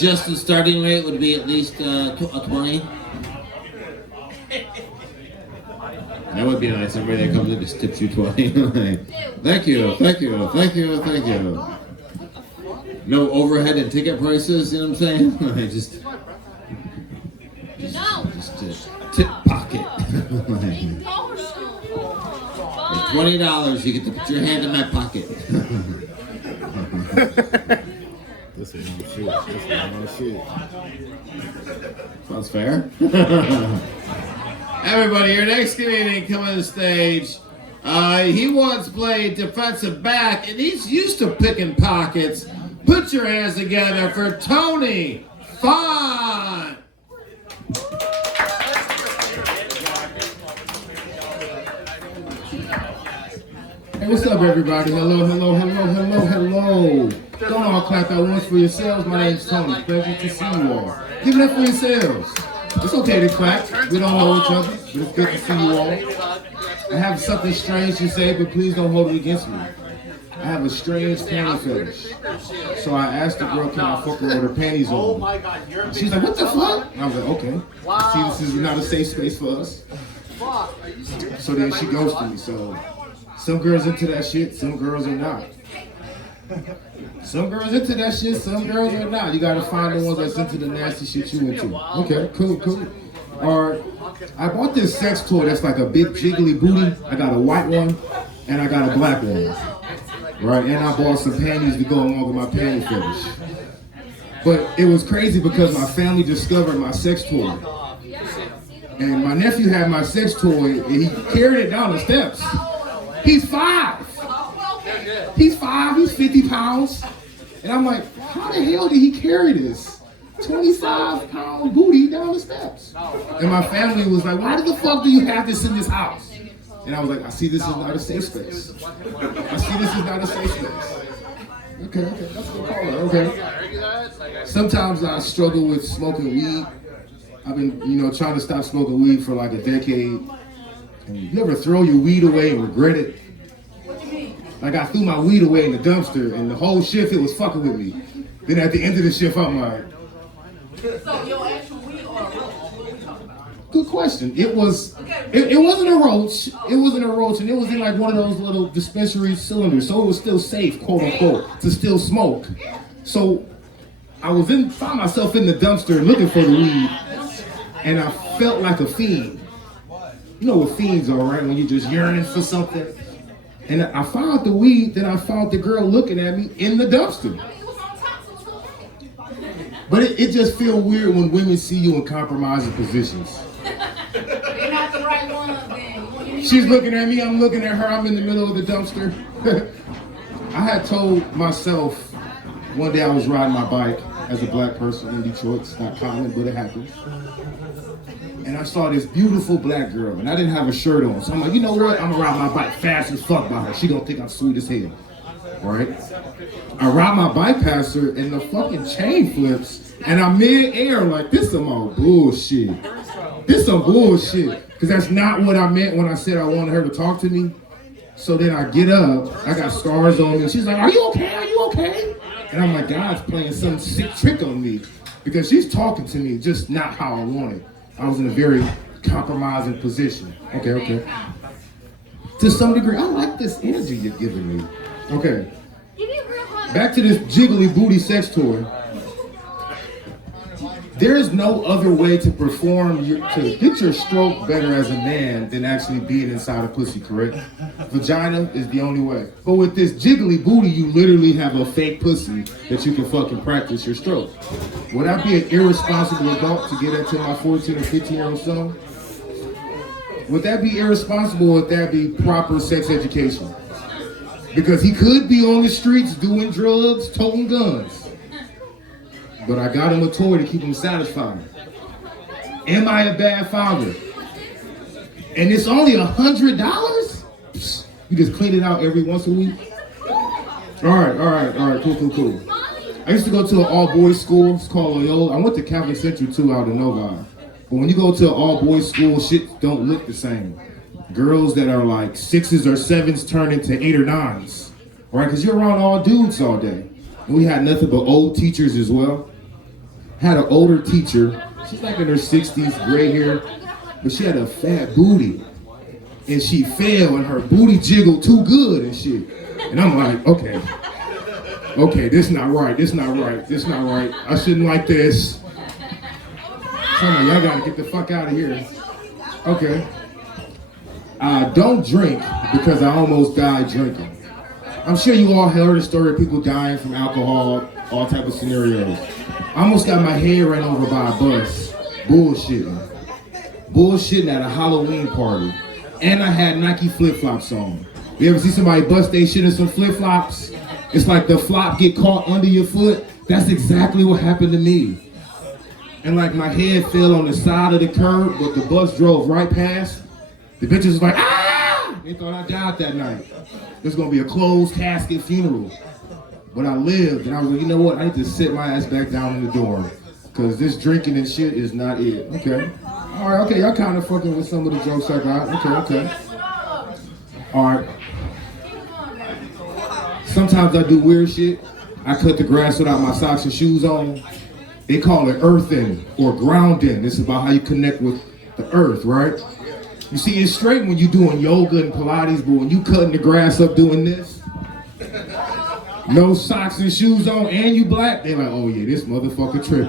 Just the starting rate would be at least a 20. That would be nice. Everybody that comes in just tips you 20. Thank you, thank you, thank you, thank you. No overhead and ticket prices, you know what I'm saying? just a tip pocket. For $20, you get to put your hand in my pocket. This ain't no shit. This ain't no shit. Sounds fair. Everybody, your next comedian coming to the stage. He once played defensive back, and he's used to picking pockets. Put your hands together for Tony Font. Hey, what's up, everybody? Hello, hello, hello, hello, hello. Don't all clap at once for yourselves. My name's Tony. Pleasure to see you all. Give it up for yourselves. It's okay to clap. We don't know each other, but it's good to see you all. I have something strange to say, but please don't hold it against me. I have a strange panty fetish. So I asked the girl, can I fuck her with her panties on? She's like, what the fuck? I was like, okay. See, this is not a safe space for us. So then she goes to me. So some girls into that shit, some girls are not. Some girls into that shit, some girls are not. You gotta find the ones that's into the nasty shit you into. Okay, cool. Or I bought this sex toy that's like a big jiggly booty. I got a white one and I got a black one. Right, and I bought some panties to go along with my panty fetish. But it was crazy because my family discovered my sex toy. And my nephew had my sex toy and he carried it down the steps. He's 5. He's 5, he's 50 pounds. And I'm like, how the hell did he carry this 25-pound booty down the steps? And my family was like, why the fuck do you have this in this house? And I was like, I see this is not a safe space. I see this is not a safe space. Okay, that's a good caller, okay. Sometimes I struggle with smoking weed. I've been, trying to stop smoking weed for like a decade. And you ever throw your weed away and regret it? Like I threw my weed away in the dumpster and the whole shift, it was fucking with me. Then at the end of the shift, I'm like... So your actual weed or a roach? Good question. It wasn't a roach. It wasn't a roach, and it was in like one of those little dispensary cylinders, so it was still safe, quote unquote, to still smoke. So I found myself in the dumpster looking for the weed, and I felt like a fiend. You know what fiends are, right? When you're just yearning for something. And I found the weed, then I found the girl looking at me in the dumpster. But it just feels weird when women see you in compromising positions. You're not the right one, then. She's looking at me, I'm looking at her, I'm in the middle of the dumpster. I had told myself, one day I was riding my bike as a black person in Detroit. It's not common, but it happens. And I saw this beautiful black girl, and I didn't have a shirt on. So I'm like, you know what? I'm gonna ride my bike fast as fuck by her. She don't think I'm sweet as hell, right? I ride my bike past her, and the fucking chain flips, and I'm mid-air like, this some more bullshit. This some bullshit. Because that's not what I meant when I said I wanted her to talk to me. So then I get up, I got scars on me, and she's like, are you okay? Are you okay? And I'm like, God's playing some sick trick on me. Because she's talking to me just not how I wanted. I was in a very compromising position. Okay. To some degree, I like this energy you're giving me. Okay. Back to this jiggly booty sex toy. There's no other way to to get your stroke better as a man than actually being inside a pussy, correct? Vagina is the only way. But with this jiggly booty, you literally have a fake pussy that you can fucking practice your stroke. Would I be an irresponsible adult to get that to my 14 or 15-year-old son? Would that be irresponsible or would that be proper sex education? Because he could be on the streets doing drugs, toting guns. But I got him a toy to keep him satisfied. Am I a bad father? And it's only $100? You just clean it out every once a week? All right, cool. I used to go to an all-boys school. It's called Loyola. I went to Catholic Central too out in Novi. But when you go to an all-boys school, shit don't look the same. Girls that are like 6s or 7s turn into 8 or 9s. Right? Because you're around all dudes all day. And we had nothing but old teachers as well. had an older teacher. She's like in her 60s, gray hair, but she had a fat booty. And she fell and her booty jiggled too good and shit. And I'm like, okay, this not right, this not right. I shouldn't like this. Some of y'all gotta get the fuck out of here. Okay. Don't drink because I almost died drinking. I'm sure you all heard the story of people dying from alcohol, all type of scenarios. I almost got my head ran over by a bus. Bullshitting at a Halloween party. And I had Nike flip-flops on. You ever see somebody bust their shit in some flip-flops? It's like the flop get caught under your foot. That's exactly what happened to me. And like my head fell on the side of the curb, but the bus drove right past. The bitches was like, ah! They thought I died that night. There's gonna be a closed casket funeral. But I lived, and I was like, you know what? I need to sit my ass back down in the dorm. Cause this drinking and shit is not it. Okay. All right, okay, y'all kind of fucking with some of the jokes I got. Okay. All right. Sometimes I do weird shit. I cut the grass without my socks and shoes on. They call it earthing or grounding. It's about how you connect with the earth, right? You see, it's straight when you're doing yoga and Pilates, but when you cutting the grass up doing this, no socks and shoes on, and you black, they're like, oh yeah, this motherfucker tripping.